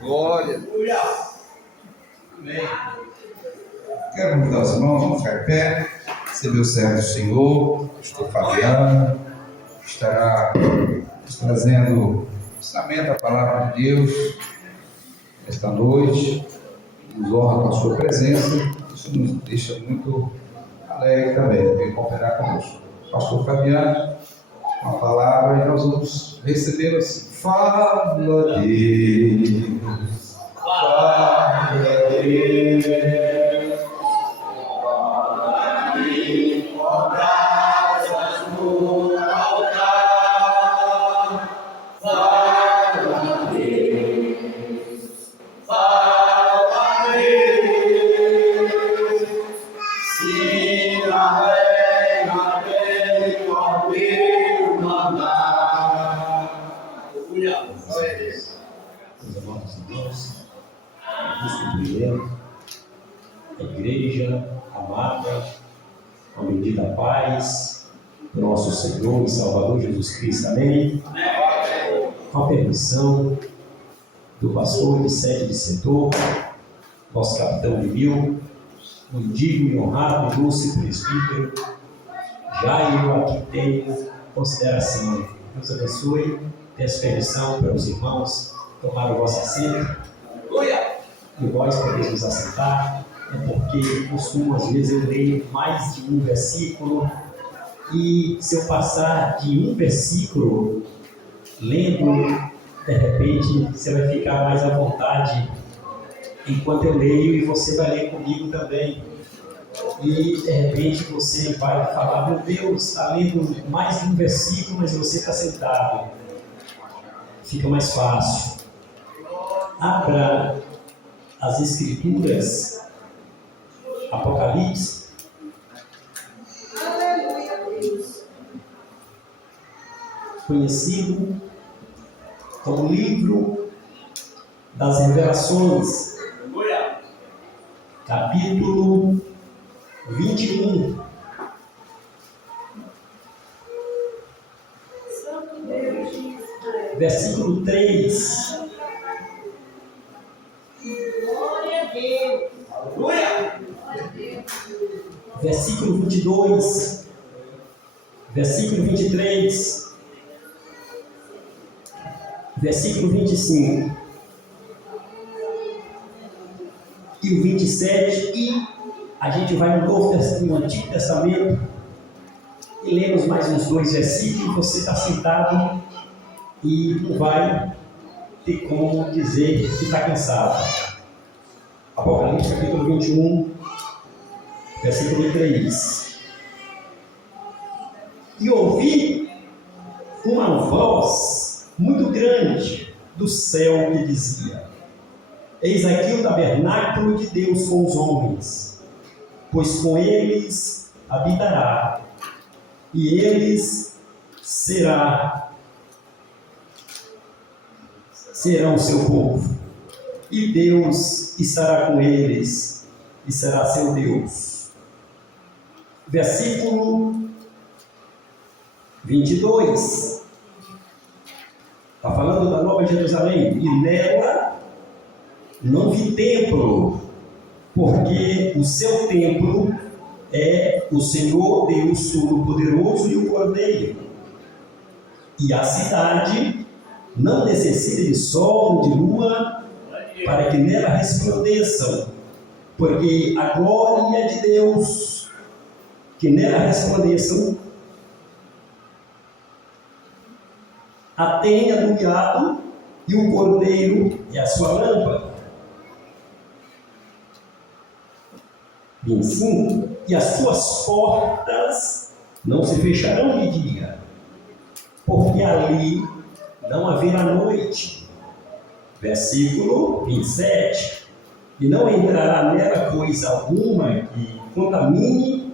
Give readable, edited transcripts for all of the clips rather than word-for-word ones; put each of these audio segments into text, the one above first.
Glória. Amém. Quero convidar os irmãos, vamos ficar em pé. Receber o servo do Senhor, pastor Fabiano, que estará nos trazendo ensinamento da palavra de Deus esta noite. Nos honra com a sua presença. Isso nos deixa muito alegre também, de cooperar conosco. Pastor Fabiano, uma palavra, e nós vamos receber assim: fala Deus, fala Deus, fala-me com brasas no altar. da paz do nosso Senhor e Salvador Jesus Cristo. Amém? Com a permissão do pastor de sede de setor, nosso capitão de mil, o digno e honrado ilustre presbítero Jairo, aqui tenho consideração. Deus abençoe. Peço permissão para os irmãos tomar o vosso assento. E vós podeis nos assentar. É porque costumo, às vezes, eu leio mais de um versículo. E se eu passar de um versículo lendo, de repente você vai ficar mais à vontade enquanto eu leio, e você vai ler comigo também. E de repente você vai falar: meu Deus, está lendo mais de um versículo, mas você está sentado. Fica mais fácil. Abra as Escrituras, Apocalipse. Conhecido como livro das revelações, capítulo 21. Versículo 3. Glória a Deus. Versículo 22. Versículo 23. Versículo 25. E o 27. E a gente vai no Antigo Testamento e lemos mais uns 2 versículos. Você está sentado e não vai ter como dizer que está cansado. Apocalipse capítulo 21, versículo 3. E ouvi uma voz muito grande do céu que dizia: eis aqui o tabernáculo de Deus com os homens, pois com eles habitará, e eles serão o seu povo, e Deus estará com eles, e será seu Deus. Versículo 22. Está falando da Nova Jerusalém. E nela não vi templo, porque o seu templo é o Senhor Deus Todo-Poderoso e o Cordeiro. E a cidade não necessita de sol, de lua, para que nela resplandeçam, porque a glória de Deus que nela resplandeçam a tem alumiado, e o Cordeiro é a sua lâmpada. 25. E as suas portas não se fecharão de dia, porque ali não haverá noite. Versículo 27. E não entrará nela coisa alguma que contamine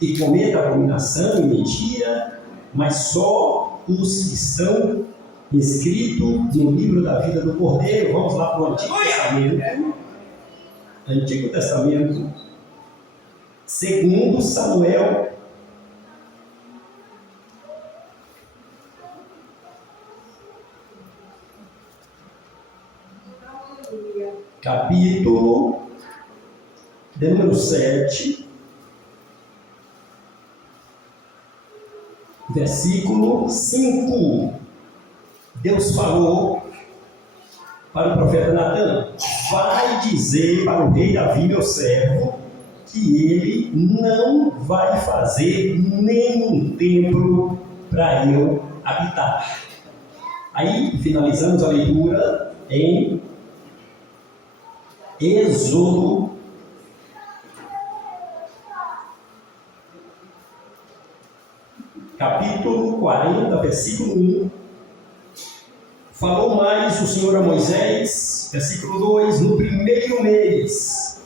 e cometa abominação e mentira, mas só os que estão inscritos no livro da vida do Cordeiro. Vamos lá para o Antigo Testamento. Antigo Testamento, segundo Samuel, capítulo de número 7, versículo 5. Deus falou para o profeta Natã: vai dizer para o rei Davi, meu servo, que ele não vai fazer nenhum templo para eu habitar. Aí finalizamos a leitura em Êxodo, capítulo 40, versículo 1. Falou mais o Senhor a Moisés, versículo 2: no primeiro mês,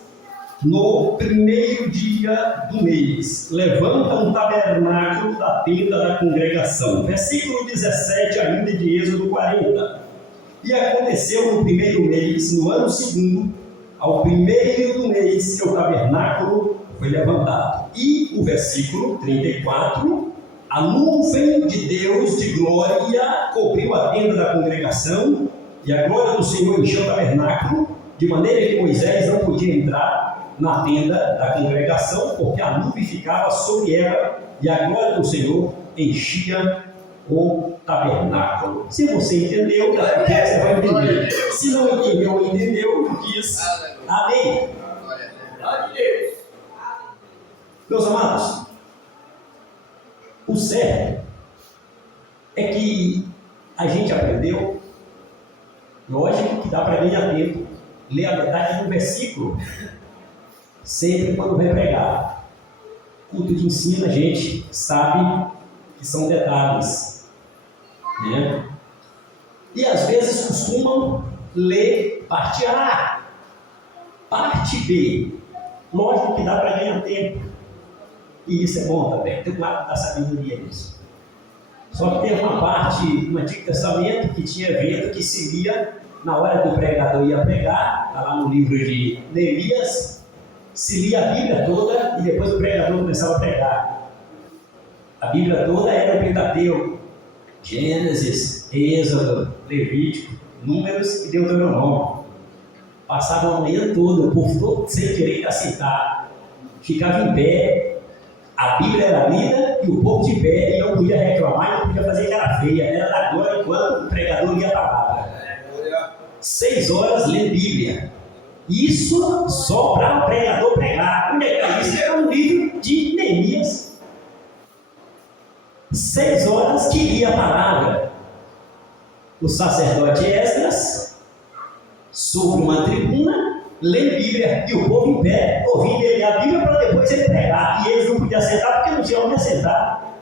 no primeiro dia do mês, levanta um tabernáculo da tenda da congregação. Versículo 17, ainda de Êxodo 40. E aconteceu no primeiro mês, no ano segundo, ao primeiro do mês, que o tabernáculo foi levantado. E o versículo 34, a nuvem de Deus de glória cobriu a tenda da congregação, e a glória do Senhor encheu o tabernáculo, de maneira que Moisés não podia entrar na tenda da congregação, porque a nuvem ficava sobre ela, e a glória do Senhor enchia o tabernáculo. Se você entendeu, você vai entender. Se não entendeu, diz amém. Meus amados, o certo é que a gente aprendeu, lógico que dá para ganhar tempo, ler a metade do versículo, sempre quando vai pregar. Culto de ensino, a gente sabe que são detalhes, né? E às vezes costumam ler parte A, parte B. Lógico que dá para ganhar tempo, e isso é bom também, tem um lado da sabedoria nisso. Só que tem uma parte no Antigo Testamento que tinha evento que se lia na hora que o pregador ia pregar, está lá no livro de Neemias, se lia a Bíblia toda e depois o pregador começava a pregar. A Bíblia toda era o Pentateuco, Gênesis, Êxodo, Levítico, Números e Deuteronômio. Passava a manhã toda, o povo todo sem direito a sentar, ficava em pé, a Bíblia era lida e o povo de pé, e não podia reclamar, não podia fazer cara feia, era da glória enquanto o pregador lia a palavra. 6 horas lendo Bíblia. Isso só para o pregador pregar. Onde é que está isso? Era um livro de Neemias. 6 horas que lia a palavra. O sacerdote Esdras, sobre uma tribuna, lendo Bíblia, e o povo em pé, ouvindo ele a Bíblia para depois ele pregar. E eles não podiam sentar porque não tinham onde sentar.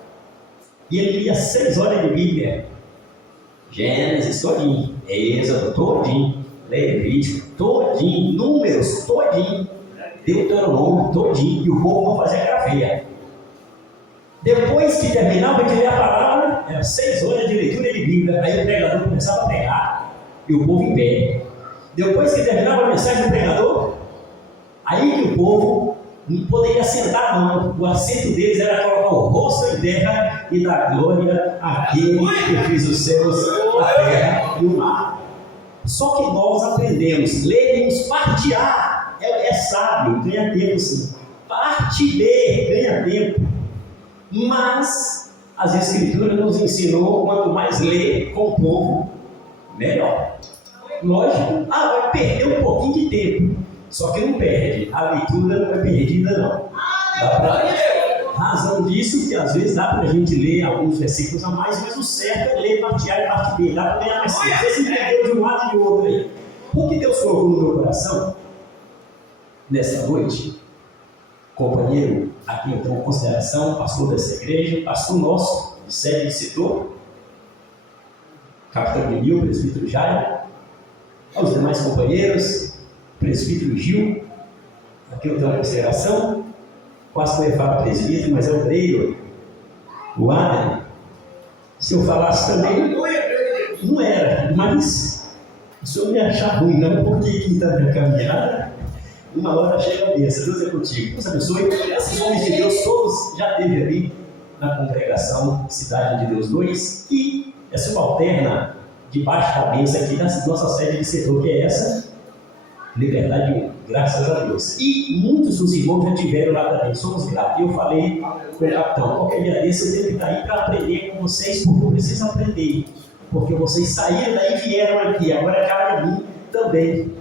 E ele lia 6 horas de Bíblia. Gênesis todinho, Êxodo todinho, Levítico todinho, Números todinho, Deuteronômio todinho, e o povo não fazia cara feia. Depois que terminava de ler a palavra, era 6 horas de leitura de Bíblia, aí o pregador começava a pregar, e o povo em pé. Depois que terminava a mensagem do pregador, aí que o povo não poderia sentar não, o assento deles era colocar o rosto em terra e dar glória àquele que fez os céus, a terra e o mar. Só que nós aprendemos, lermos parte A, é sábio, ganha tempo sim. Parte B, ganha tempo. Mas as Escrituras nos ensinou, quanto mais ler com o povo, melhor. Lógico, vai perder um pouquinho de tempo, só que não perde, a leitura não é perdida não. Razão disso que às vezes dá para a gente ler alguns versículos a mais, mas o certo é ler parte A e parte B, dá para ganhar mais tempo. Você se entendeu de um lado e de outro aí. O que Deus colocou no meu coração, nessa noite, companheiro, aqui eu tenho consideração, pastor dessa igreja, pastor nosso, de sede de setor, capitão Emil, presbítero Jairo, aos demais companheiros, presbítero Gil, aqui eu tenho uma consideração, quase que eu ia falar presbítero, mas é o Breiro, o Adler. Se eu falasse também, não era, mas o senhor me achar ruim, não, porque quem está na caminhada, uma hora chega a bênção. Deus é contigo. Deus abençoe. Esses homens de Deus todos já teve ali na congregação Cidade de Deus 2, que é subalterna debaixo da bênção aqui da nossa sede de setor, que é essa, Liberdade 1, graças a Deus. E muitos dos irmãos já tiveram lá também, somos gratos. Eu falei com o capitão, qualquer dia desse eu tenho que estar aí para aprender com vocês, porque eu preciso aprender. Porque vocês saíram daí e vieram aqui, agora cabe a mim também.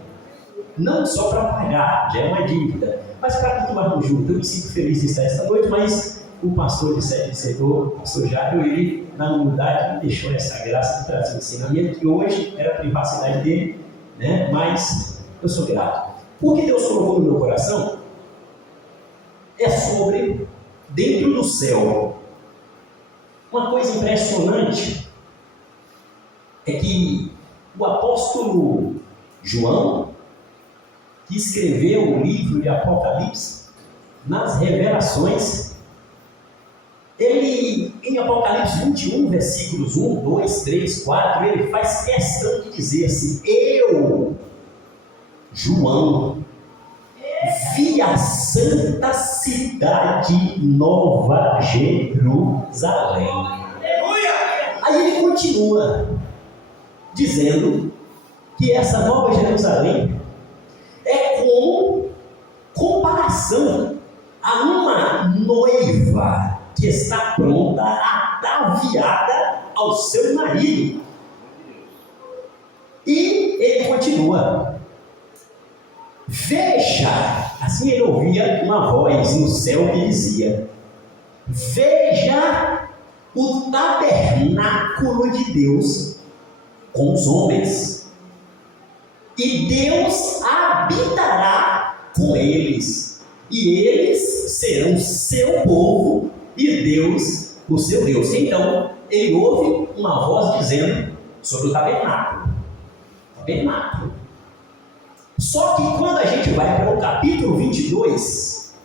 Não só para pagar, já é uma dívida, mas para continuarmos juntos. Eu me sinto feliz de estar esta noite, mas o pastor de sede de setor, o pastor Jairo, ele, na humildade, me deixou essa graça de trazer o ensinamento, que hoje era a privacidade dele, né? Mas eu sou grato. O que Deus colocou no meu coração é sobre dentro do céu. Uma coisa impressionante é que o apóstolo João, que escreveu o livro de Apocalipse, nas revelações, ele, em Apocalipse 21, versículos 1, 2, 3, 4, ele faz questão de dizer assim: eu, João, vi a santa cidade Nova Jerusalém. Aí ele continua dizendo que essa Nova Jerusalém é como comparação a uma noiva que está pronta, ataviada ao seu marido. E ele continua: veja, assim ele ouvia uma voz no céu que dizia: veja o tabernáculo de Deus com os homens, e Deus habitará com eles, e eles serão seu povo, e Deus o seu Deus. Então ele ouve uma voz dizendo sobre o tabernáculo. Só que quando a gente vai para o capítulo 22,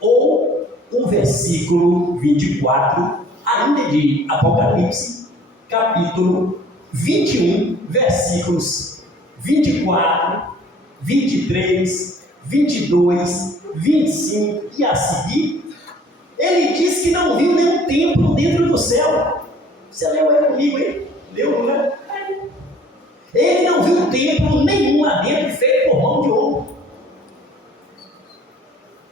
ou o versículo 24, ainda de Apocalipse, capítulo 21, versículos 24, 23, 22, 25 e a seguir, ele diz que não viu nenhum templo dentro do céu. Você leu aí comigo, hein? Leu, né? Ele não viu templo nenhum lá dentro feito por mão de homem.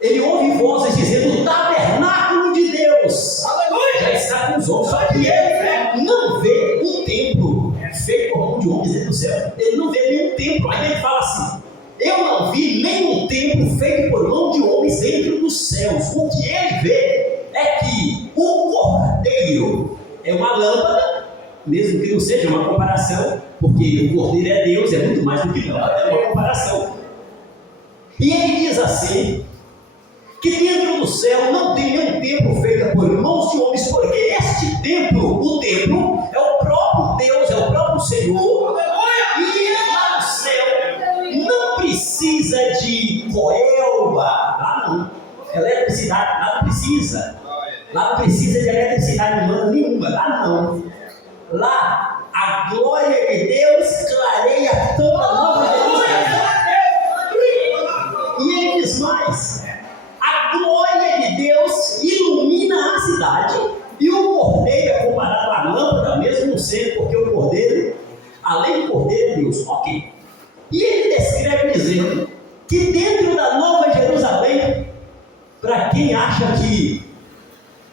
Ele ouve vozes dizendo: o tabernáculo de Deus, aleluia, já está com os homens. Só que ele não vê um templo feito por mão de homens dentro do céu. Ele não vê nenhum templo. Aí ele fala assim: eu não vi nenhum templo feito por mão de homens dentro dos céus. O que ele vê é que o cordeiro é uma lâmpada, mesmo que não seja uma comparação, porque o cordeiro é Deus, é muito mais do que lâmpada, é uma comparação. E ele diz assim: que dentro do céu não tem nenhum templo feito por mãos de homens, porque este templo, o templo, é o próprio Deus, é o próprio Senhor. E lá no céu não precisa de coelba, lá não, eletricidade, lá não precisa. Lá não precisa de eletricidade humana nenhuma, lá não. Lá a glória de Deus clareia toda a Nova Jerusalém. E ele diz mais: a glória de Deus ilumina a cidade, e o cordeiro é comparado à lâmpada, mesmo não sendo, porque o cordeiro, além do cordeiro, é Deus. Ok. E ele descreve dizendo que dentro da Nova Jerusalém, para quem acha que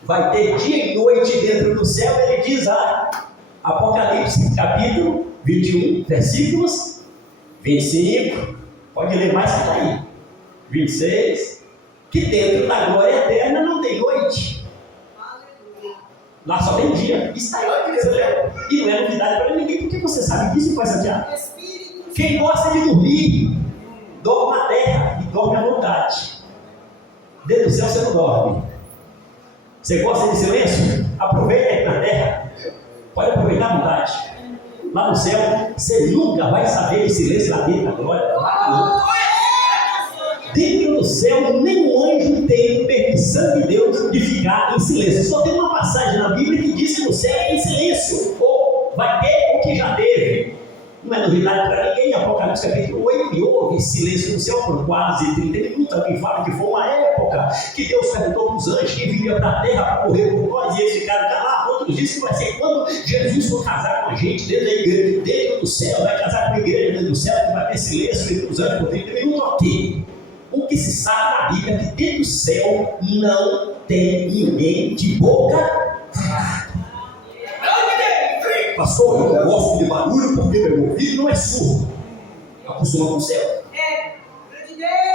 vai ter dia e noite dentro do céu, ele diz Apocalipse, capítulo 21, versículos 25, pode ler mais que está aí, 26, que dentro da glória eterna não tem noite. Lá só tem dia. Isso está aí, e não é novidade para ninguém, porque você sabe disso, Pai Santiago. Quem gosta de dormir, dorme na terra e dorme à vontade. Dentro do céu você não dorme. Você gosta de silêncio? Aproveita aí na terra. Pode aproveitar à vontade. Lá no céu, você nunca vai saber de silêncio lá dentro da glória. Dentro do céu, nenhum anjo tem permissão de Deus de ficar em silêncio. Só tem uma passagem na Bíblia que diz que no céu é em silêncio. Ou vai ter o que já teve. Não é novidade para ninguém. Apocalipse capítulo 8, e houve silêncio no céu por quase 30 minutos. Alguém fala que foi uma época que Deus perguntou para os anjos que viria para a terra para morrer por nós, e eles ficaram calados. Outros dizem que vai ser quando Jesus for casar com a gente dentro da igreja, dentro do céu, vai casar com a igreja dentro do céu, que vai ter silêncio entre os anjos por 30 minutos. Ok. O que se sabe na Bíblia é que dentro do céu não tem ninguém de boca. Pastor, eu não gosto de barulho porque meu ouvido não é surdo. Acostuma com o céu.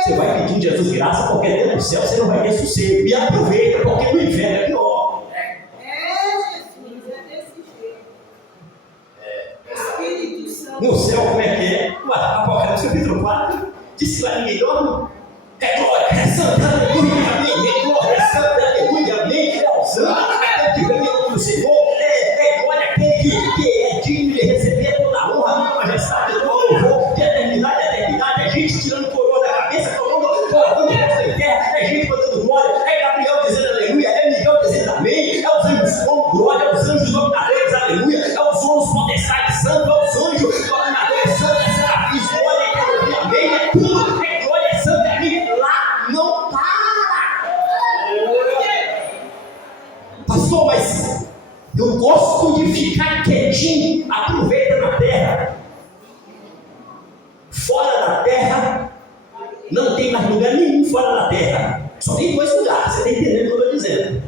Você vai pedir Jesus graça porque dentro do céu você não vai ter sossego. E aproveita, porque no inferno é pior. Jesus, é desse jeito. Espírito Santo. No céu, como é que é? Apocalipse capítulo 4 diz que lá ninguém dorme. É glória, é santa, aleluia, amém. É glória, é santa, aleluia, amém. É o santo, é diga o Senhor. É glória aquele que é digno de receber toda a honra, majestade, todo o louvor, de eternidade a eternidade. É gente tirando coroa da cabeça, colocando em terra. É gente mandando glória. É Gabriel dizendo aleluia. É Miguel dizendo amém. É os anjos com glória. É os anjos dominadores, aleluia. É os anjos potestades santos. É os anjos dominadores santos. É serafins, glória, é amém. É tudo. É glória, é santa, é amém. Lá não Eu gosto de ficar quietinho. Aproveita na terra. Fora da terra, não tem mais lugar nenhum fora da terra. Só tem 2 lugares. Você está entendendo o que eu estou dizendo?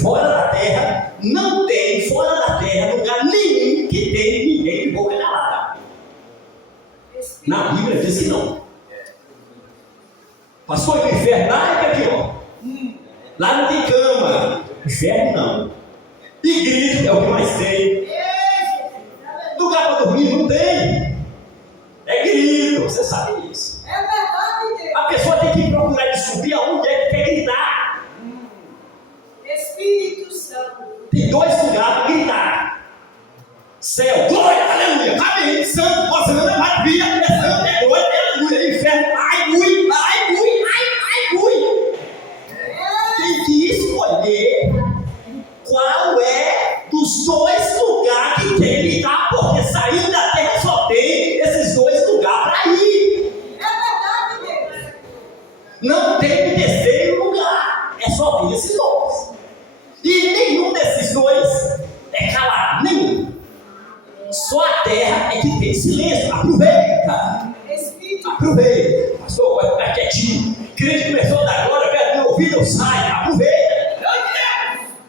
Fora da terra, não tem fora da terra lugar nenhum que tem ninguém de boca calada. Na Bíblia diz que não. Pastor, o inferno lá é pior. Lá não tem cama. Inferno não. Igreja é o que mais tem. Lugar para dormir não tem. É grito, você sabe disso. É verdade, Deus. A pessoa tem que procurar descobrir aonde é que quer gritar. Espírito Santo. Tem 2 lugares para gritar. Céu, glória, aleluia, amém, santo, hosana, maravilha, é santo, é glória, é aleluia, inferno, ai, ui, ai, ui, ai, ui. Tem que escolher qual é dos 2 lugares que quer gritar, porque saindo da terra só tem esses 2 lugares para ir. É verdade, Deus. Não tem um terceiro lugar, é só tem esses 2. E nenhum desses 2 é calado, nenhum. Só a terra é que tem silêncio. Aproveita. Espírito. Aproveita. Pastor, vai ficar quietinho. Crente começou da glória, perto do meu ouvido, eu saio. Aproveita.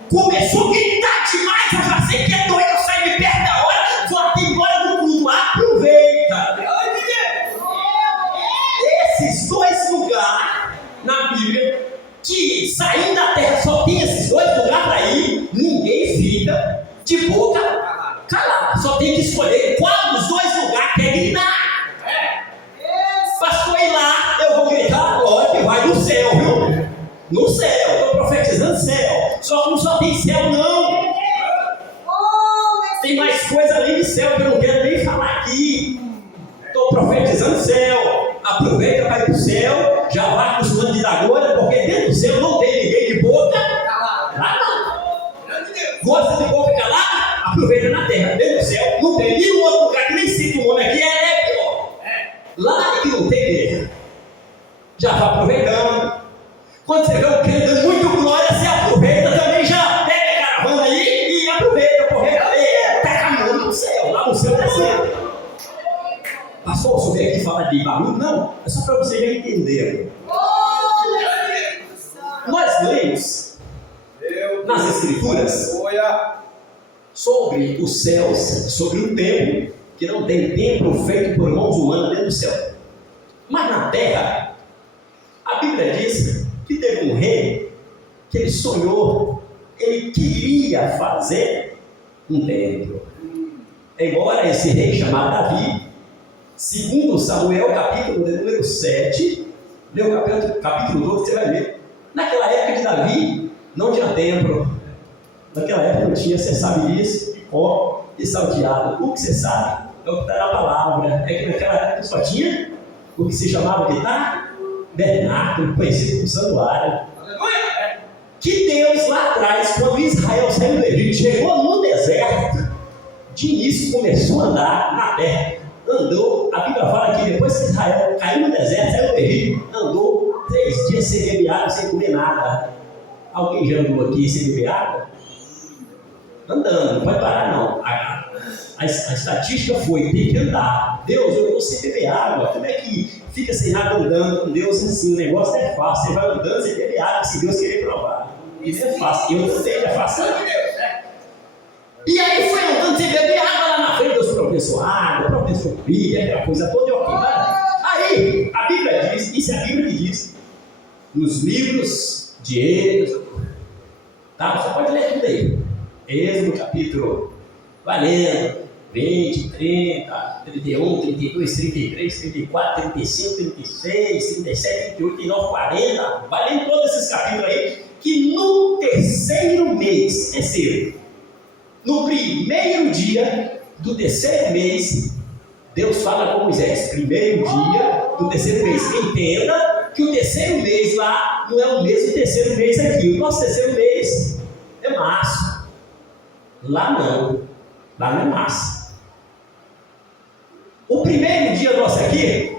Começou a gritar demais, eu já sei que é doido, eu saio de perto da hora, só tem embora do culto. Aproveita. Esses 2 lugares na Bíblia, que saindo da terra só tem esses 2 lugares para ir, ninguém fica de boca calada. Só tem que escolher qual dos 2 lugares quer gritar. Pastor, ir lá, eu vou gritar agora que vai no céu, viu? No céu, estou profetizando céu. Só que não só tem céu, não. Tem mais coisa além de céu que eu não quero nem falar aqui. Estou profetizando céu. Aproveita para ir para o céu. Já vai acostumando de dar glória, porque dentro do céu não tem ninguém de boca. Lá não. Gosta de boca calada? Aproveita na terra. Dentro do céu não tem nenhum outro lugar que nem cita o nome aqui. É pior. Lá que não tem guerra. Já vai aproveitando. Quando você vê o crente dando muito glória, você aproveita também, já pega a caravana aí e aproveita, porque está caminhando no céu, lá no céu descendo. Pastor, o senhor veio aqui falar de barulho? Não, é só para você já entender. Nós lemos nas Escrituras sobre os céus, sobre um templo, que não tem templo feito por mãos humanas dentro do céu. Mas na terra, a Bíblia diz que teve um rei que ele sonhou, ele queria fazer um templo. Embora esse rei chamado Davi, segundo Samuel, capítulo número 7, leu o capítulo 12, você vai ver. Naquela época de Davi, não tinha templo. Naquela época não tinha, você sabe disso, ó, e salteado. O que você sabe é o que está na palavra. É que naquela época só tinha o que se chamava de tabernáculo, conhecido como santuário. Que Deus lá atrás, quando Israel saiu do Egito, chegou no deserto, de início começou a andar na terra. Andou, a Bíblia fala que depois que Israel caiu no deserto, saiu do Egito, andou 3 dias sem beber água, sem comer nada. Alguém já andou aqui sem beber água? Andando, não pode parar não. A estatística foi, tem que andar. Deus, eu estou sem beber água. Como é que fica sem água andando com Deus assim? O negócio não é fácil. Você vai andando sem beber água, se Deus querer provar. Isso é fácil. Eu não sei, é fácil. E aí foi andando sem beber água lá na frente. Deus providenciou água, providenciou comida, aquela coisa toda. Aí a Bíblia diz, isso é a Bíblia que diz, nos livros de Êxodo, tá? Você pode ler tudo aí. Êxodo capítulo, valendo, 20, 30, 31, 32, 33, 34, 35, 36, 37, 38, 39, 40, valendo todos esses capítulos aí, que no terceiro mês, no primeiro dia do terceiro mês, Deus fala com Moisés, primeiro dia do terceiro mês. Entenda que o terceiro mês lá não é o mesmo terceiro mês aqui. O nosso terceiro mês é março. Lá não é março. O primeiro dia nosso aqui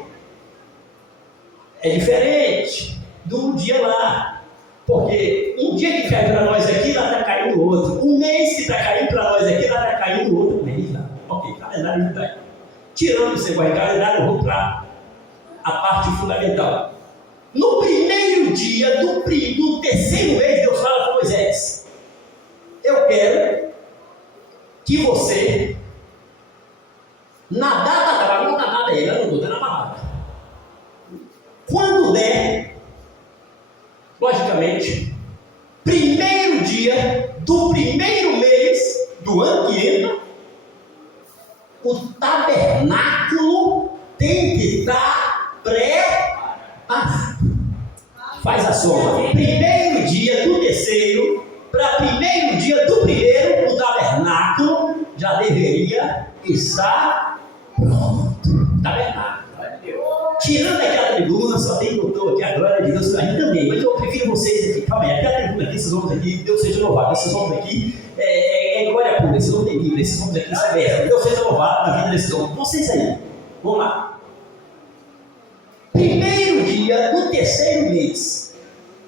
é diferente do dia lá. Porque um dia que cai para nós aqui, lá está caindo caindo no outro. O mês que está caindo para nós aqui, ela está caindo no outro mês. Tá? Ok, calendário não está. Tirando esse negócio de calendário, eu vou para a parte fundamental. No primeiro dia do terceiro mês, Deus fala para Moisés: eu quero que você, na data, ela não está nada aí, ela não está na barraca. Quando der, logicamente, primeiro dia do primeiro mês do ano que entra, o tabernáculo tem que estar preparado. Faz a soma. Primeiro dia do terceiro para primeiro dia do primeiro, o tabernáculo já deveria estar pronto. Tabernáculo. Tirando aquela tribuna, só tem doutor aqui, a glória de Deus, a gente também, mas eu prefiro vocês aqui. Calma aí, aquela tribuna aqui, esses homens aqui, Deus seja louvado. Esses homens aqui é glória pura, esses homens têm Bíblia, esses homens aqui sabem, Deus seja louvado na vida desses homens. Vocês aí, vamos lá. Primeiro dia do terceiro mês,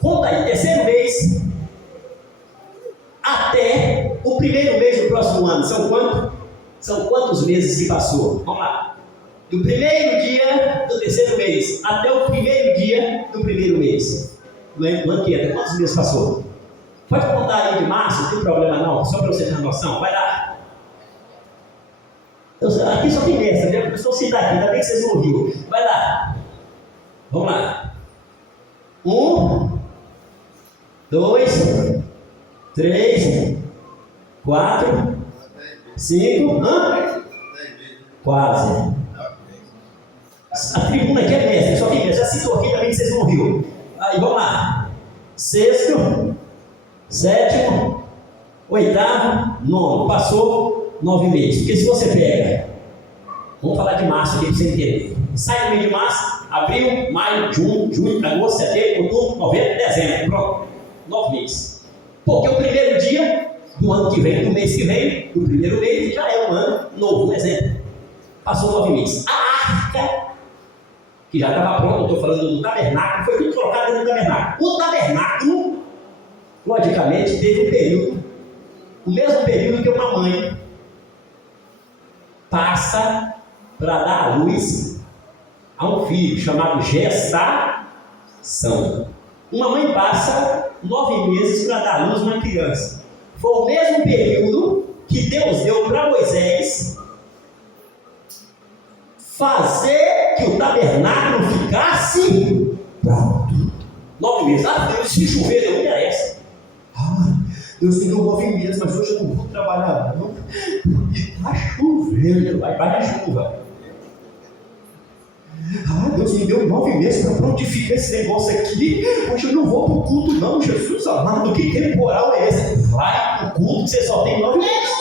conta aí, terceiro mês, até o primeiro mês do próximo ano, são quanto? São quantos meses que passou? Vamos lá. Do primeiro dia do terceiro mês até o primeiro dia do primeiro mês. No ano que entra, quantos meses passou? Pode contar aí de março, não tem problema não, só para você ter uma noção. Vai lá. Aqui só tem mestre, né? Eu estou citando aqui, ainda bem que vocês não ouviram. Vai lá. Vamos lá. 1, 2, 3, 4, 5, quase. A tribuna aqui é mestre, só tem mestre. Já citou aqui também que vocês não ouviram. Aí vamos lá. Sexto, sétimo, oitavo, nono. Passou 9 meses. Porque se você pega, vamos falar de março aqui para você entender. Sai no meio de março, abril, maio, junho, agosto, setembro, outubro, novembro, dezembro. Pronto. 9 meses. Porque o primeiro dia do ano que vem, do mês que vem, do primeiro mês, já é um ano novo, um exemplo. Passou 9 meses. A arca, que já estava pronto, eu estou falando do tabernáculo, foi tudo colocado dentro do tabernáculo. O tabernáculo, logicamente, teve um período, o mesmo período que uma mãe passa para dar à luz a um filho, chamado gestação. Uma mãe passa 9 meses para dar à luz a uma criança. Foi o mesmo período que Deus deu para Moisés fazer que o tabernáculo ficasse pronto. 9 meses. Deus, se chover, não interessa. Deus me deu 9 meses, mas hoje eu não vou trabalhar não. E está chovendo, vai de chuva. Deus me deu 9 meses para prontificar esse negócio aqui. Hoje eu não vou para o culto não, Jesus amado. Que temporal é esse? Vai para o culto, você só tem 9 meses.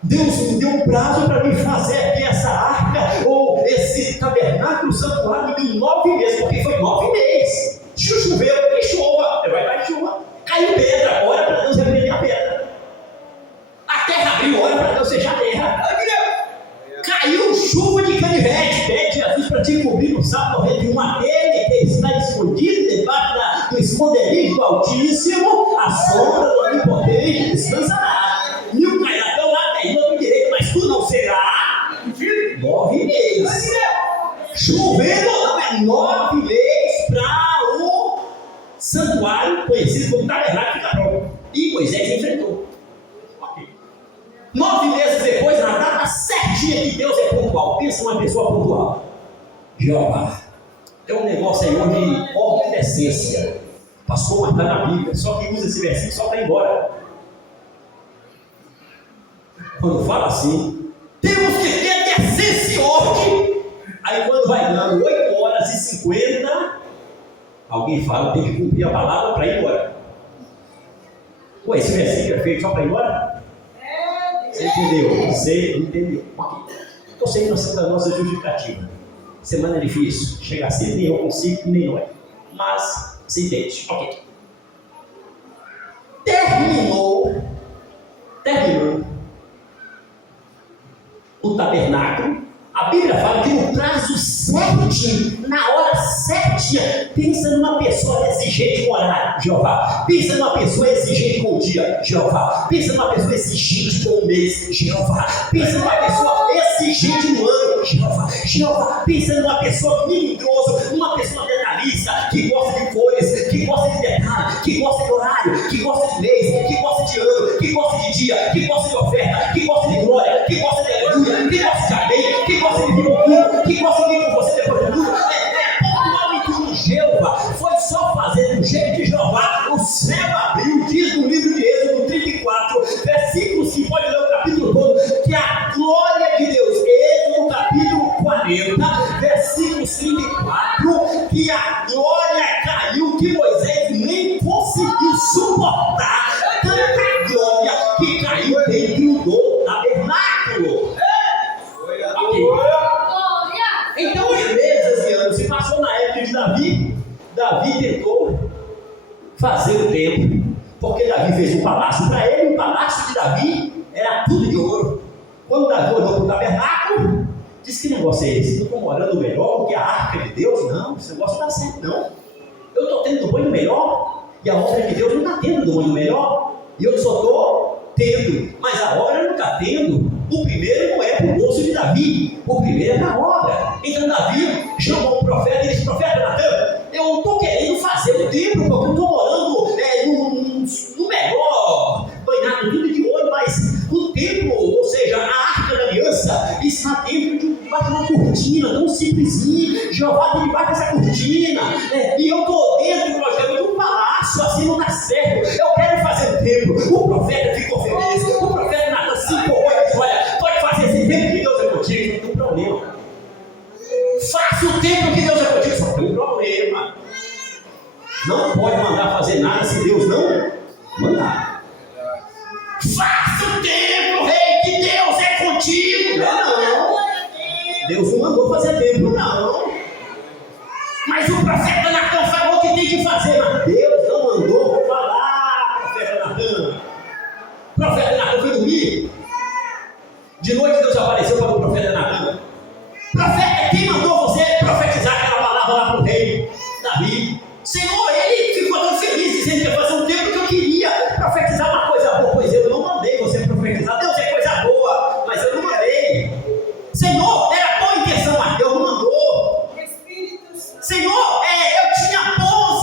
Deus me deu um prazo para me fazer aqui essa arca, ou esse tabernáculo santuário, me deu 9 meses, porque foi 9 meses. Choveu, que chova, vai dar chuva. Caiu pedra, ora para Deus repreender a pedra. A terra abriu, ora para Deus fechar a terra. Caiu chuva de canivete, pede Jesus para te cobrir no Salmo 91, aquele que está escondido debaixo do esconderijo do Altíssimo, a sombra do Onipotente descansará. 1000 cairão lá tem do direito, mas tu não será. 9 meses. Chovendo não, é 9 meses para o santuário conhecido como tabernáculo ficar pronto. E Moisés enfrentou. 9 meses depois, na data certinha que Deus é pontual. Pensa uma pessoa pontual. Jeová. É um negócio aí onde ordem de essência. Pastor, mas está na Bíblia. Só que usa esse versículo só para ir embora. Quando fala assim, temos que ter decência e ordem. Aí quando vai dando 8h50, alguém fala, tem que cumprir a palavra para ir embora. Ué, esse versículo é feito só para ir embora? Você entendeu? Você entendeu? Estou sendo da nossa justificativa. Semana é difícil, chegar cedo, nem eu consigo, nem não é. Mas, você entende? Ok. Terminou o tabernáculo. A Bíblia fala que no prazo certinho, na hora certinha. Pensa numa pessoa exigente com o horário, Jeová. Pensa numa pessoa exigente com o dia, Jeová. Pensa numa pessoa exigente com o mês, Jeová. Pensa numa pessoa exigente no ano, Jeová. Jeová, pensa numa pessoa melindrosa, uma pessoa detalhista, que gosta de cores, que gosta de detalhe, que gosta de horário, que gosta de mês, que gosta de ano, que gosta de dia, que gosta de oferta, que gosta de glória, que gosta de aleluia, que gosta de amém, que gosta de vir com tudo, que gosta de vir com você depois de tudo. Pontual em tudo, Jeová. Foi só fazer do jeito de Jeová, o céu abriu, diz no livro de Êxodo 34, versículo 5, pode ler o capítulo todo, que a glória de Deus, Êxodo capítulo 40, versículo 34, que a glória caiu, que Moisés nem conseguiu suportar, tanta glória que caiu dentro do tabernáculo. Então, os meses e anos se passou na época de Davi. Davi tentou fazer o templo, porque Davi fez um palácio para ele. O palácio de Davi era tudo de ouro. Quando Davi olhou para o tabernáculo, disse: que negócio é esse? Eu estou morando melhor do que a arca de Deus? Não, esse negócio não dá certo, não. Eu estou tendo do banho melhor, e a obra de Deus não está tendo do banho melhor, e eu só estou tendo, mas a obra não está tendo. O primeiro não é para o bolso de Davi, o primeiro é na obra. Então Davi chamou o profeta e disse: profeta Natan, eu não estou querendo fazer o templo, porque eu estou morando no melhor, banhado tudo de ouro, mas o templo, ou seja, a arca da aliança, está dentro debaixo de uma cortina, tão simplesinho. Jeová está debaixo dessa cortina, e eu estou dentro de um palácio, assim não dá certo. Eu quero fazer o templo. O profeta ficou feliz, o profeta Natan se empolgou e disse: olha, pode fazer esse templo que Deus é contigo, não tem problema. Faça o templo que Deus é contigo, só tem um problema. Não pode mandar fazer nada se Deus não mandar. Faça o templo, rei, que Deus é contigo. Não, Deus não mandou fazer templo, não. Mas o profeta Natan falou que tem que fazer, mas Deus não mandou falar, profeta Natan. O profeta Natan foi dormir. De noite Deus apareceu para o profeta Natan. Profeta, quem mandou você profetizar aquela palavra lá para o rei Davi? Senhor, ele ficou tão feliz dizendo que ia fazer um tempo que eu queria profetizar uma coisa boa. Pois eu não mandei você profetizar. Deus é coisa boa, mas eu não mandei. Senhor, era boa intenção, mas Deus não mandou. Senhor, eu tinha bons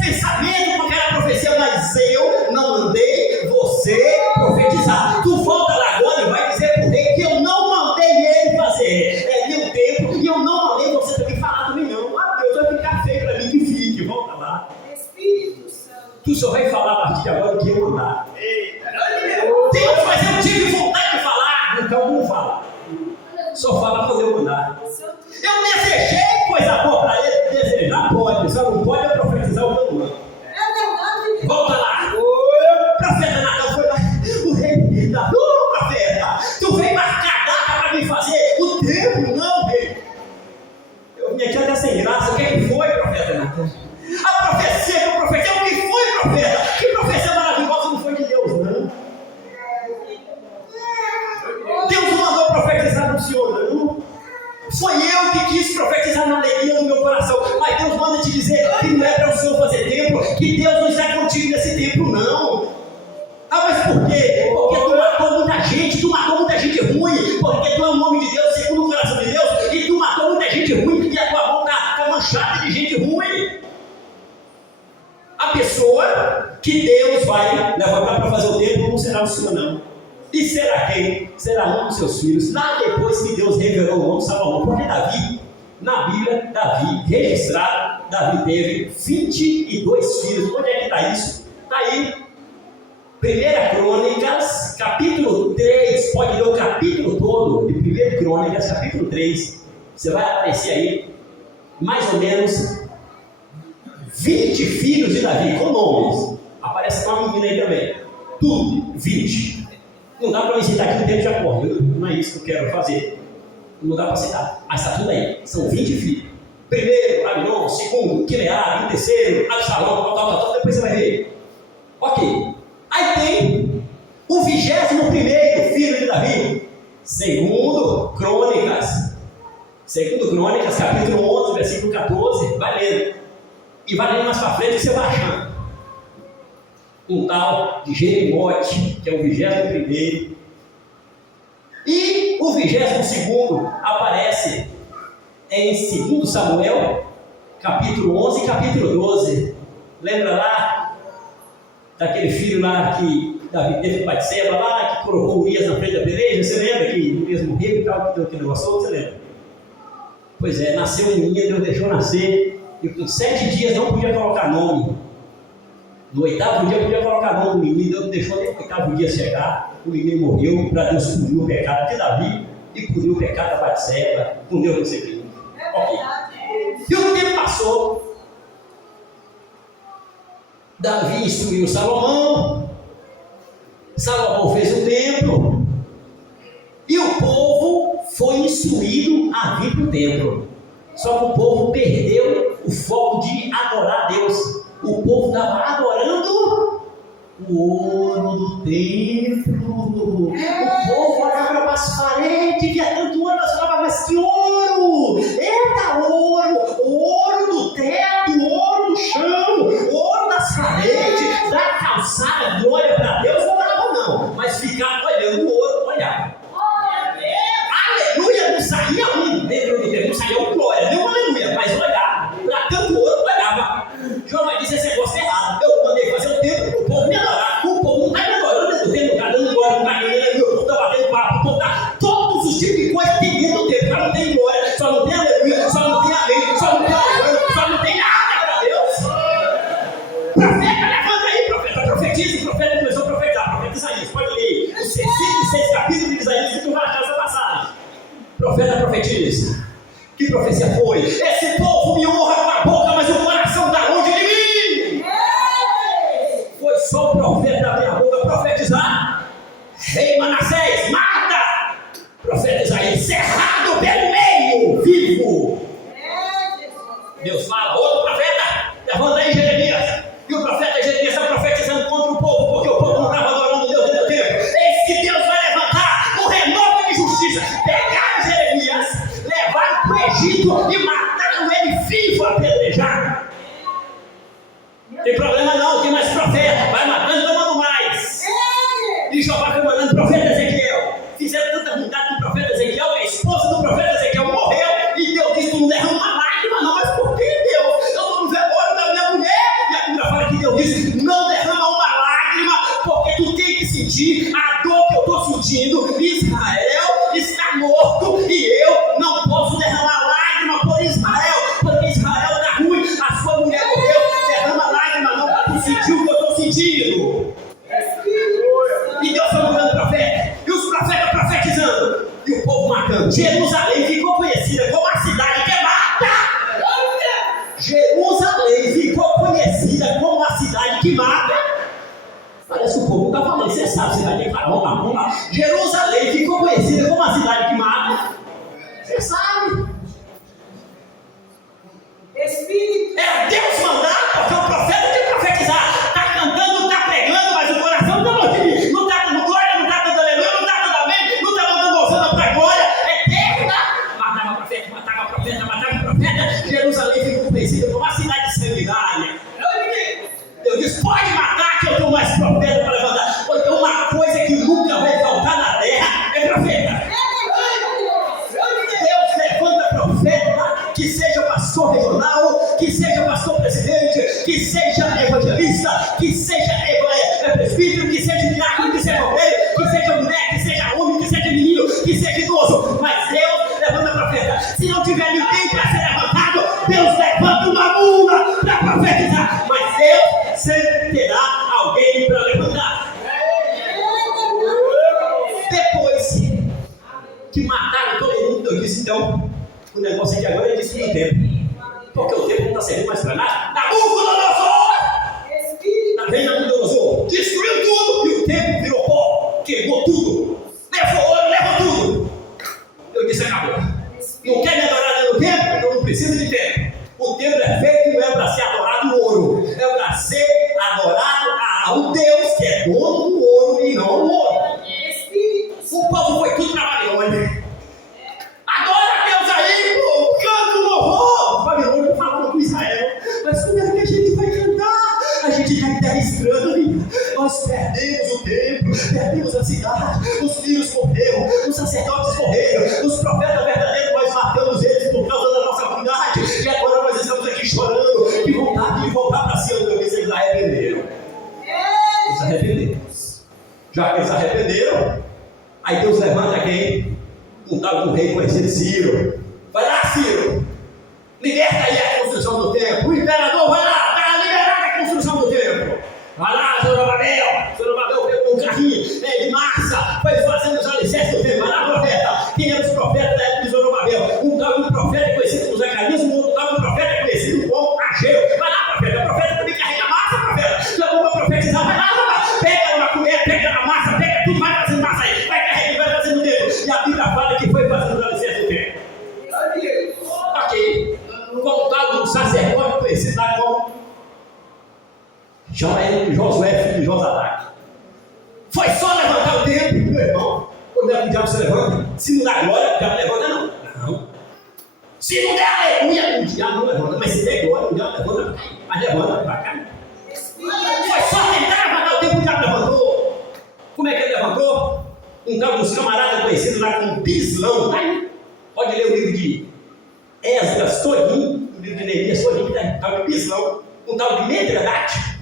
pensamentos com aquela profecia, mas eu não mandei você profetizar. Tu volta lá agora e vai dizer para o rei que eu não mandei ele fazer meu tempo, e eu não mandei você também falar também não. Deus vai ficar feio para mim que fique. Volta lá. Espírito Santo. Tu só vai falar a partir de agora o que eu mandar. Deus, mas eu tive vontade de falar. Então não fala. Só fala quando eu mandar. Eu desejei coisa boa para ele. Desejar pode, só não pode profetizar o que eu mando. É verdade. Volta lá. O profeta Natan foi lá. O rei da profeta. Tu veio marcar data para me fazer o tempo? Não, rei. Eu vim aqui até sem graça. O que foi, profeta Natan? A profecia que eu profetei, o que foi, profeta? Que profecia maravilhosa, não foi de Deus, não. Deus não mandou profetizar no Senhor, não. Foi eu que quis profetizar na alegria do meu coração. Mas Deus manda te dizer que não é para o Senhor fazer templo, que Deus não está contigo nesse templo, não. Ah, mas por quê? Porque tu matou muita gente ruim, porque tu é um homem de Deus, segundo o coração de Deus, e tu matou muita gente ruim, e a tua mão está manchada de gente ruim. A pessoa que Deus vai levantar para fazer o templo não será o Senhor, não. E será quem? Será um dos seus filhos. Lá depois que Deus revelou o nome de Salomão. Porque Davi, na Bíblia, Davi, registrado, Davi teve 22 filhos. Onde é que está isso? Está aí. 1 Crônicas, capítulo 3. Pode ler o capítulo todo de 1 Crônicas, capítulo 3. Você vai aparecer aí, mais ou menos, 20 filhos de Davi, com nomes. Aparece uma menina aí também. Tudo, 20. Não dá para me citar aqui, o tempo já corre. Não é isso que eu quero fazer. Não dá para citar. Mas está tudo aí. São 20 filhos. Primeiro, Abinon. Segundo, Quileá. Terceiro, Absalão. Tal. Depois você vai ver. Ok. Aí tem o 21º filho de Davi. Segundo Crônicas. Segundo Crônicas, capítulo 11, versículo 14, vai lendo. E vai lendo mais para frente que você vai achando. Um tal de Jerimote, que é o 21º. E o 22º aparece em 2 Samuel, capítulo 11 e capítulo 12. Lembra lá daquele filho lá que Davi teve com Batseba lá, que colocou Urias na frente da peleja? Você lembra que Urias morreu e tal, que deu aquele negócio? Você lembra? Pois é, nasceu um menino, Deus deixou nascer, e com 7 dias não podia colocar nome. No 8º dia podia colocar nome do menino, Deus não deixou nem o 8º dia chegar, o menino morreu, para Deus punir o pecado de Davi e punir o pecado da Batseba, com Deus não se viu. Ok. E o tempo passou, Davi instruiu Salomão, Salomão fez o templo, e o povo foi instruído a vir para o templo. Só que o povo perdeu o foco de adorar a Deus. O povo estava adorando o ouro do templo. O povo olhava para as paredes, via tanto ouro, mas falava, mas que ouro! Eita, ouro! Ouro do teto, ouro do chão, ouro das paredes, da calçada, glória para Deus, não dava não. Mas ficava olhando o ouro, olhava. Aleluia, não saía um dentro do templo, não saía um glória, nem um aleluia, mas olhava, para tanto ouro, olhava. João vai dizer esse negócio errado. Eu mandei fazer o templo para o povo me adorar. O povo não está me adorando dentro do templo, não está dando glória, não está dando aleluia, o povo está batendo papo, o povo está. Todos os tipos de coisa tem dentro do templo. Só não tem glória, só não tem aleluia, só não tem amém, só não tem aleluia, só não tem nada para Deus. Profeta, levanta aí, profeta, profetiza. O profeta começou a profetizar. Profeta Isaías, pode ler os 66 capítulos de Isaías que tu vai achar essa passagem. Profeta profetiza. Que profecia foi? Esse povo me honra com a boca, mas o coração está longe de mim. Foi só o profeta da minha boca profetizar. Rei Manassés, mata! Profeta Isaías, cerrado pelo meio, vivo. Deus fala, outro profeta, levanta aí Jeremias. E o profeta Jeremias está profetizando contra o povo, porque o povo não estava adorando Deus dentro do tempo. Eis que Deus vai levantar um renovo de justiça. Pegaram Jeremias, levaram para o Egito e mataram ele vivo apedrejado. Tem problema não, tem mais profeta, vai matando, tomando mais. E Jeová foi mandando o profeta Ezequiel. Fizeram tanta vontade com o profeta Ezequiel, que a esposa do profeta Ezequiel morreu, e Deus disse, tu não derrama uma lágrima não, mas por que Deus? Eu estou no velório da minha mulher, e a Bíblia fala que Deus disse, não derrama uma lágrima, porque tu tem que sentir a dor que eu estou sentindo. Israel está morto, e eu não posso derramar lágrima por Israel, porque Israel está ruim, a sua mulher morreu, derrama lágrima não, para tu sentir o que eu estou sentindo. E Deus foi mandando profeta, e os profetas profetizando, e o povo matando. Jerusalém ficou conhecida como a cidade que mata. Jerusalém ficou conhecida como a cidade que mata. Parece que o povo não está falando, você sabe, você vai declarar uma. Jerusalém ficou conhecida como a cidade que mata. Você sabe. Espírito. É Deus mandar, porque o profeta tem que profetizar. Está cantando, não está pregando, mas o coração está longe de mim. Não está dando glória, não está dando aleluia, não está dando amém, não está mandando gozando para a glória eterna. Matava o profeta, matava o profeta, matava o profeta. Jerusalém ficou conhecida como a cidade sanguinária. Eu disse, pode matar que eu tenho mais profeta para levantar. Porque uma coisa que nunca vai faltar na terra é profeta. Deus levanta profeta, que seja pastor regional, que seja pastor presidente, que seja evangelista, que seja presbítero, que seja diácono, que seja obreiro, que seja mulher, que seja homem, que seja menino, que seja idoso. Mas Deus levanta profeta. Se não tiver ninguém para ser levantado, Deus levanta uma mula para profetizar. Mas Deus sempre terá alguém para levantar. Depois que mataram todo mundo, eu disse, então, o negócio aqui agora é destruir o templo. Porque o templo não está servindo mais para nada. Nabucodonosor! Nabucodonosor destruiu tudo e o templo virou pó, queimou tudo, levou ouro, levou tudo. Eu disse, acabou. Não quer me adorar dentro do templo? Então não precisa de templo. O templo é feito não é para ser adorado no ouro, é para ser adorado ao Deus que é dono do ouro e não o ouro. O povo foi tudo para Babilônia. Adora a Deus aí, perdemos o templo, perdemos a cidade, os filhos morreram, os sacerdotes morreram, os profetas verdadeiros nós matamos eles por causa da nossa vontade, e agora nós estamos aqui chorando, que vontade de voltar para Sião. Eu disse, eles arrependeram. Eles arrependeram. Já que eles arrependeram, aí Deus levanta quem? Um tal do rei conhecido Ciro. Vai lá, Ciro, liberta aí a construção do templo. O imperador vai lá, está liberada a construção do templo. Vai lá, Zorobabel pegou um carrinho de massa, foi fazendo os alicerces do templo. Vai lá, profeta. Quem eram os profetas da época de Zorobabel? Um tal de profeta conhecido como Zacarias, um outro tal de profeta conhecido como Ageu. Vai lá, profeta. O profeta também carrega massa, profeta. Já vou profetizar, vai lá, pega uma colher, pega na massa, pega tudo, vai fazendo massa aí, vai carregando, vai fazendo o templo. E a Bíblia fala que foi fazendo os alicerces do templo. Ok. Com tal de um sacerdote conhecido lá como chama ele de Josué, filho de Josadac. Foi só levantar o templo, meu irmão. Quando é que o diabo se levanta? Se não dá glória, o diabo levanta, não. Não. Se não der aleluia, o diabo não levanta. Mas se der glória, o diabo levanta. Mas levanta para cá. Foi só tentar levantar o templo, o diabo levantou. Como é que ele levantou? Um tal dos camaradas conhecidos lá como Bislão. Tá aí. Pode ler o livro de Esdras todinho, o livro de Neemias todinho, um tal de Bislão, um tal de Medradate,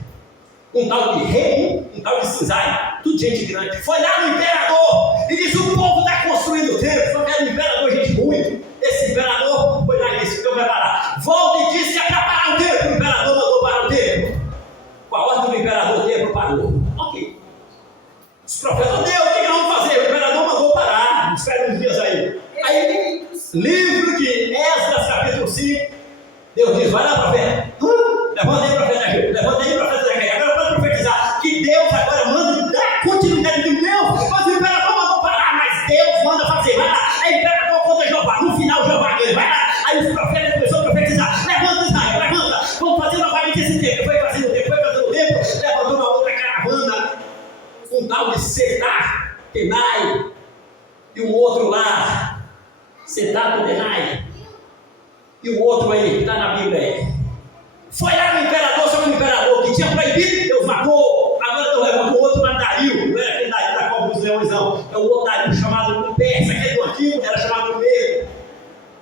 um tal de Rei, um tal de Sinzai, tudo gente grande. Foi lá no imperador e disse: o povo está construindo o templo, só quero o imperador, gente muito. Esse imperador foi lá e disse: então vai parar. Volta e disse que é para parar o templo. O imperador mandou parar o templo. Com a ordem do imperador, o templo parou. Ok. Os profetas, Deus, o que vamos fazer? O imperador mandou parar. Espera uns dias aí. Aí, livro de Esdras, capítulo 5, Deus diz: vai lá, profeta. Levanta aí, profeta Ageu. Levanta aí, profeta Ageu. Agora pode profetizar que Deus agora manda dar continuidade de Deus. Mas o imperador mandou parar, mas Deus manda fazer. Vai lá. Aí o imperador conta Jeová. No final, Jeová ganha. Vai lá. Aí os profetas começaram a profetizar: levanta, Israel, levanta. Vamos fazer novamente esse tempo. Foi fazendo o tempo, levantou uma outra caravana. Um tal de Setar, Tenai, e um outro lá, Setar, Tenai, e o outro aí, que está na Bíblia aí. Foi lá no imperador, só que o imperador que tinha proibido, Deus matou. Agora Deus levantou outro lá, Dario. Não era aquele Dario da Copa dos Leões, não. É o outro Dario chamado Persa, aquele do antigo, era chamado Medo.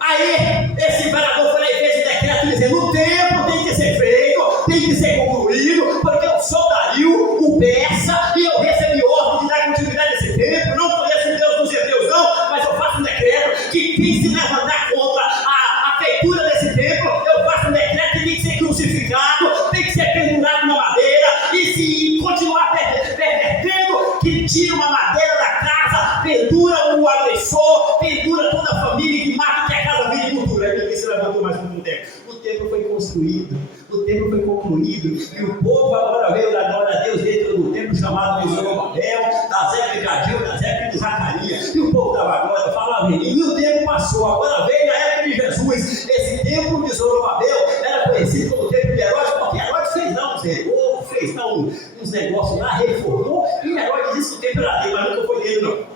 Aí, esse imperador foi lá e fez o decreto dizendo: o templo tem que ser feito, tem que ser concluído, porque eu sou Dario, o Persa, e eu recebi ordem de dar continuidade a esse templo. Não conheço o Deus dos hebreus, não, mas eu faço um decreto que quem se levantar contra a feitura desse templo, eu faço um decreto que tem que ser crucificado, tem que ser pendurado na madeira, e se continuar pervertendo, que tira uma madeira da casa, pendura o agressor, pendura toda a família, que mata, que a casa vira de cultura. Aí ninguém se levantou mais no tempo. O templo foi construído, o templo foi concluído, e o povo agora veio da glória a Deus dentro do templo chamado de Zorobabel, das épocas de Ageu, das épocas de Zacarias, e o povo dava glória, falava e o tempo passou. Agora veio na época de Jesus. Esse templo de Zorobabel era conhecido como templo de Herodes, porque Herodes fez lá uns negócios, fez lá uns negócios lá, reformou, e Herodes disse que o templo era dele, mas nunca foi dele, não.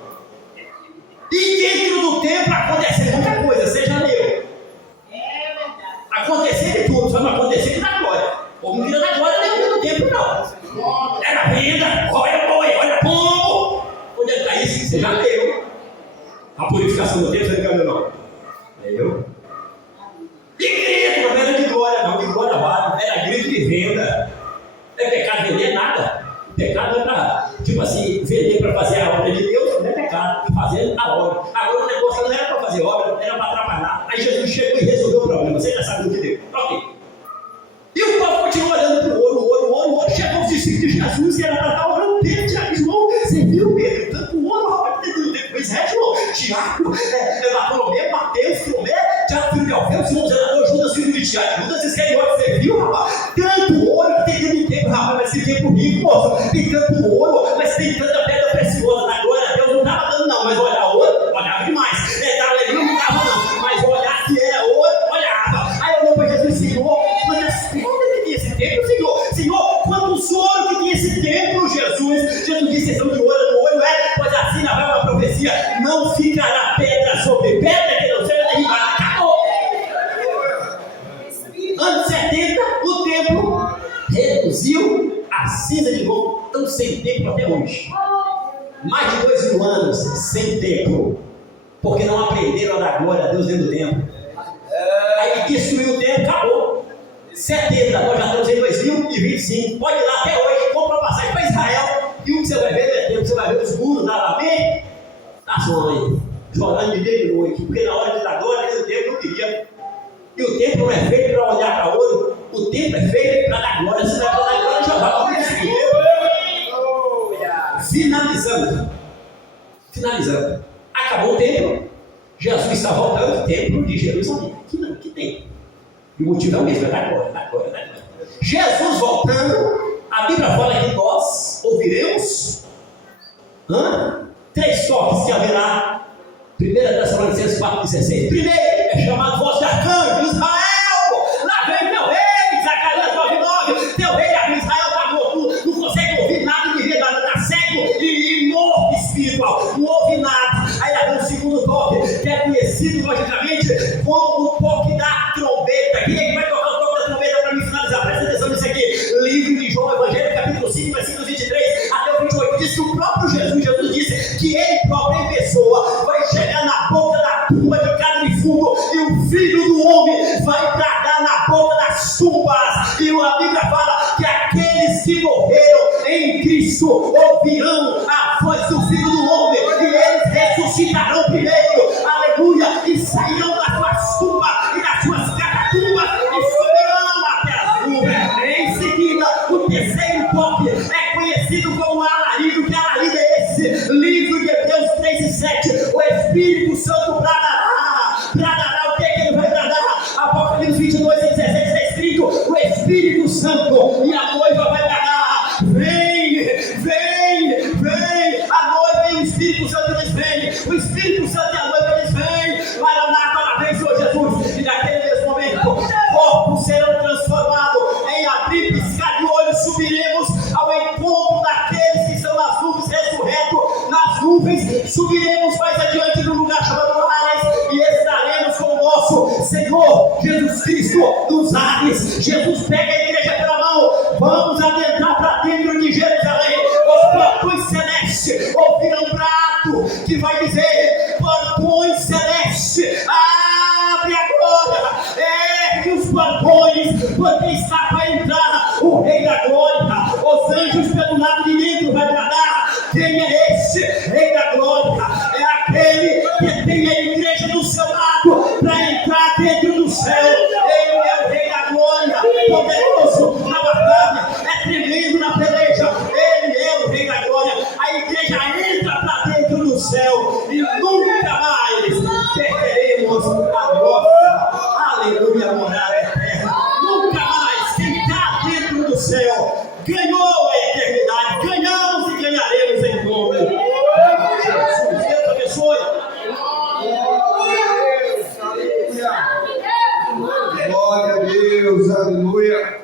E dentro do templo aconteceu muita coisa, seja leu. Acontecer de tudo, só não acontecer de da glória. O povo não queria da glória dentro do templo, não. Era venda, olha boi, olha pombo. Onde é que está isso? Você já leu. A purificação do templo, você não não. Leu? E grito, não era de glória, não. De glória vale. Era grito de venda. Não é pecado vender nada. O pecado é para, tipo assim, vender para fazer a obra de Deus, não é pecado. Fazer a obra. Agora o negócio não era para fazer obra, era para atrapalhar. Aí Jesus chegou e resolveu o problema. Você já sabe do que deu. Ok. E o povo continua olhando para o ouro. Chegou os discípulos de Jesus e ela estava orando. Pedro, Tiago e João. Você viu, Pedro? Tanto ouro, rapaz. Pois é, João. Tiago, Bartolomeu, Mateus, Tomé, Tiago, filho de Alfeu, Simão, Zerador, Judas, filho de Tiago, Judas Iscariote. Você viu, rapaz? Tanto ouro que tem dentro do templo, rapaz. Mas esse tempo rico, moço. Tem tanto ouro, mas tem tanta pedra preciosa. Na glória a Deus não estava dando, não. Mas olhar ouro, olhava demais. Estava ali, não estava, não. Mas olhar se era ouro, olhava. Aí olhou para Jesus: Senhor, quanto que tinha esse templo, Senhor? Senhor, quantos ouro que tinha esse templo, Jesus? Jesus disse: sessão de ouro no olho, pois assim na vai uma profecia: não ficará pedra sobre pedra que não seja derribada. Acabou. Anos 70, o templo reduziu a cinza de novo. Então sem templo até hoje. Mais de 2.000 anos sem templo. Porque não aprenderam a dar glória a Deus dentro do templo. Aí destruiu o templo, acabou. 70, nós já estamos em 2025. Pode ir lá até hoje, compra uma passagem para Israel. E o que você vai ver é templo, você vai ver os muros da Lamé. Tá sonhando, chorando de dia e de noite. Porque na hora de dar glória, o templo não queria. E o templo não é feito para olhar para outro. O templo é feito para dar glória. Se não é para dar glória, já vai. Finalizando. Acabou o templo. Jesus está voltando ao templo de Jerusalém. Que tem. E o motivo é o mesmo, é da glória. Jesus voltando, a Bíblia fala que nós ouviremos 3 toques que haverá. 1 Tessalonicenses 4,16. Primeiro é chamado voz de arcanjo, Israel! Lá vem teu rei, Zacarias 9,9. Teu rei, Israel está morto, não consegue ouvir nada, não vê nada, está cego e morto espiritual, não ouve nada. Aí lá vem o segundo toque, que é conhecido logicamente como o toque da trombeta. Quem é que vai tocar o toque da trombeta para me finalizar? Presta atenção nisso aqui. Livro de João, Evangelho, capítulo 5, versículos 23 até o 28. Diz que o próprio Jesus disse que ele próprio em pessoa vai chegar na boca da tumba de carne e fogo, e o Filho do Homem vai bradar na boca das tumbas. E a Bíblia fala que aqueles que morreram em Cristo ouvirão a voz do Filho do Homem, e eles ressuscitarão primeiro, aleluia, e sairão das suas tumbas e das suas catatumbas e subirão até as nuvens. Em seguida, o terceiro toque é conhecido como alarido. Que alarido é esse? Livro de Hebreus 3:7. O Espírito Santo bradará. O que é que ele vai bradar? Apocalipse 22:17 está escrito: o Espírito Santo e a noiva vai bradar: vem. A noiva e o Espírito Santo diz: vem. O Espírito Santo e a noiva diz: vem. Maranata, lá vem, Senhor Jesus. E naquele mesmo momento, corpos serão transformados em abrir e piscar de olho. Subiremos ao encontro daqueles que estão nas nuvens, ressurretos nas nuvens. Subiremos mais adiante no lugar chamado Ares e estaremos com o nosso Senhor Jesus Cristo nos ares. Jesus pega a igreja pela mão. Vamos adentrar para dentro de Jerusalém. Os portões celestes ouvirão um prato que vai dizer: portões celestes, abre agora, ergue os portões, porque está para entrar o Rei da Glória. Os anjos pelo lado de dentro vai bradar: quem é esse Rei da Glória? É aquele que tem a igreja do seu lado para entrar dentro do céu. Ele é o Rei da Glória, poderoso na batalha, é tremendo na peleja. Ele é o Rei da Glória. A igreja entra para dentro do céu e nunca mais perderemos a nossa, aleluia, morada eterna. Nunca mais. Quem está dentro do céu ganhou a eternidade. Ganhamos e ganharemos em nome de Jesus. Deus abençoe. Glória a Deus, aleluia.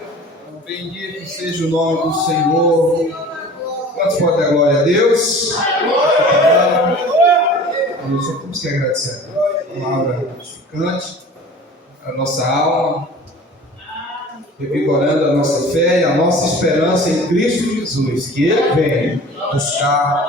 Bendito seja o nome do Senhor. Quantos podem dar glória a Deus? Nós só temos que agradecer a palavra edificante, a nossa alma, revigorando a nossa fé e a nossa esperança em Cristo Jesus, que Ele vem buscar